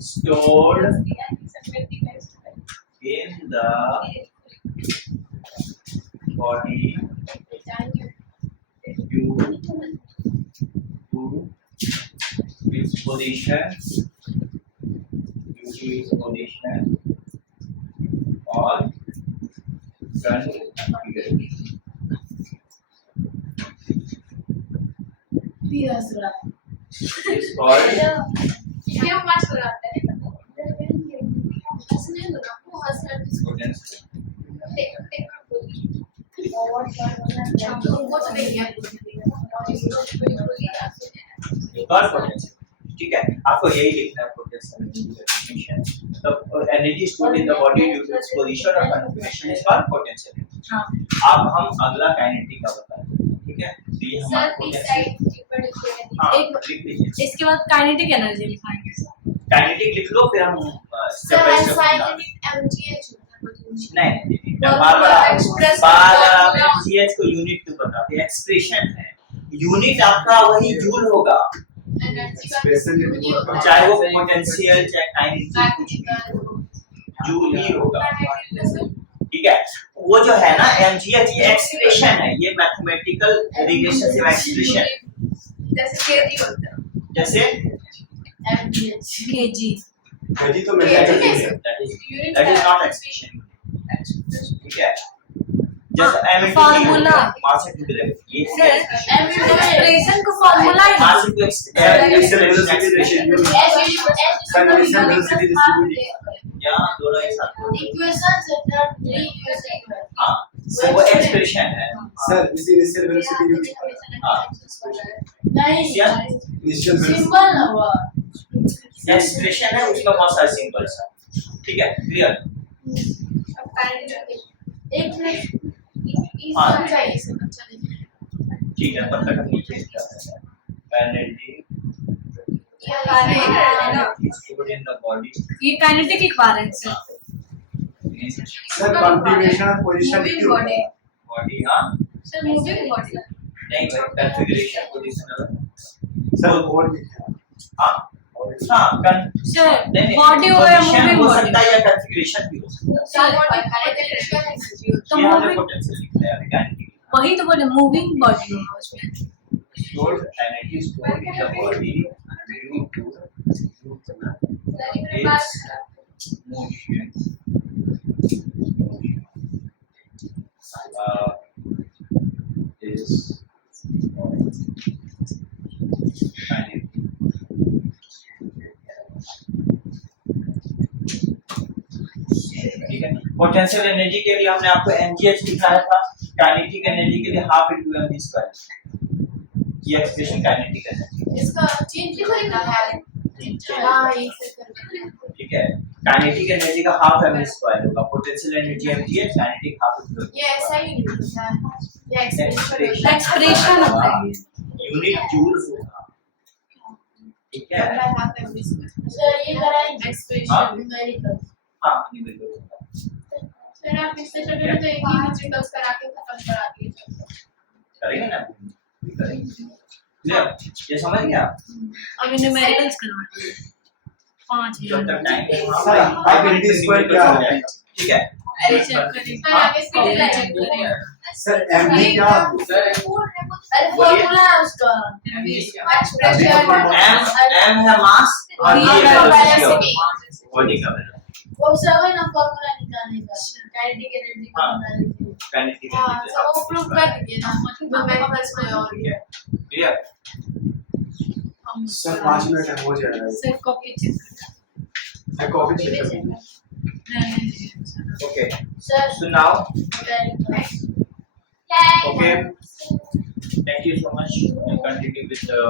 stored in the body due to its position or configuration is called ये पास कराते हैं हंसने दो ना वो हंसना potential। वो तो नहीं है और पोटेंशियल, ठीक है, आपको यही लिखना है पोटेंशियल डेफिनेशन। तो energy stored in the body due to its position और कॉन्फ़िगरेशन इज कॉल्ड पोटेंशियल। हाँ, अब हम अगला काइनेटिक का बताते हैं, ठीक है? तो ये हमारा पोटेंशियल। हाँ, लिख लीजिए। इसके बाद काइनेटिक एनर्जी लिखाएंगे। काइनेटिक लिख लो, फिर हम स्टेप बाय स्टेप नहीं, बार-बार आप एमजीएच को यूनिट क्यों बताते हैं? एक्सप्रेशन है, यूनिट आपका वही जूल होगा, चाहे वो पोटेंशियल चाहे काइनेटिक कुछ भी जूल ही होगा, ठीक है? वो जो है ना एमजीएच, ये एक्सप्रेशन है, ये मैथमेटिकल रिलेशनशिप एक्सप्रेशन, जैसे केजी होता है, जैसे केजी केजी तो मिल जाएगा, that is not expression, ठीक है? जैसे m into formula mass into gravity, ये सर एक्सप्रेशन को फार्मूला है ना, मास into expression condition velocity distribution यहाँ दोनों एक साथ इक्वेशन से 3 इक्वेशन हाँ, वो एक्सप्रेशन है सर इस इनिशियल वेलोसिटी भी दिखा रहा है। हाँ नहीं क्या इनिशियल वेलोसिटी सिंबल ना हुआ एक्सप्रेशन है उसका बहुत सारे सिंबल्स है ठीक है क्लियर एक मिनट हाँ। चाहिए से बच्चा नहीं ठीक है तब तक हम नीचे energy stored in the body ये काइनेटिक इक्विवेलेंस है सर कॉन्फ़िगरेशन पोजीशन मूविंग क्यों बॉडी बॉडी हाँ सर मूविंग बॉडी नहीं भाई कॉन्फ़िगरेशन पोजीशन अलग सर और दिखा हाँ हाँ सर बॉडी हो या पोजीशन मूविंग हो बॉडी सकता है या कॉन्फ़िगरेशन भी हो सकता है सर बॉडी कैरेक्टरिस्टिक एनर्जी तो ये हमने मूविंग पोटेंशियल लिखा है मैकेनिकल वही तो बोले मूविंग बॉडी होगा उसमें stored energy stored in the body due to its motion is ठीक है पोटेंशियल एनर्जी के लिए हमने आपको mgh दिखाया था काइनेटिक एनर्जी के लिए हाफ इनटू mv स्क्वायर ये एक्सप्रेशन काइनेटिक एनर्जी इसका चेंज भी करना है हां ये से करना ठीक है काइनेटिक एनर्जी का हाफ mv स्क्वायर होगा potential energy mgh kinetic half into ये ऐसा ही नहीं होता है ये एक्सप्रेशन एक्सप्रेशन होता है ये यूनिट जूल होगा ठीक है सर ये करा एक्सप्रेशन न्यूमेरिकल हां न्यूमेरिकल होगा सर आप इससे चलोगे तो एक ही न्यूमेरिकल्स करा के खत्म करा दिए करेंगे ना करेंगे क्लियर ये समझ गया अब न्यूमेरिकल्स करवाते हैं 5000 जब तक टाइम है वहां सर हाफ इनटू स्क्वायर क्या है ठीक है अरे चेक करिए सर आगे से चेक करिए सर mv क्या अरे फॉर्मूला है उसका एक्सप्रेशन m है मास और ये ये है वेलोसिटी बॉडी का वेलोसिटी वो सब है ना फॉर्मूला निकालने का काइनेटिक एनर्जी का निकालने के लिए काइनेटिक हाँ एनर्जी तो वो प्रूव कर दीजिए ना न्यूमेरिकल्स में और ठीक है क्लियर सर 5 मिनट है हो जाएगा सर कॉपी चेक करिए मैं कॉपी चेक करूंगा okay sir so now numericals okay thank you so much we'll continue with the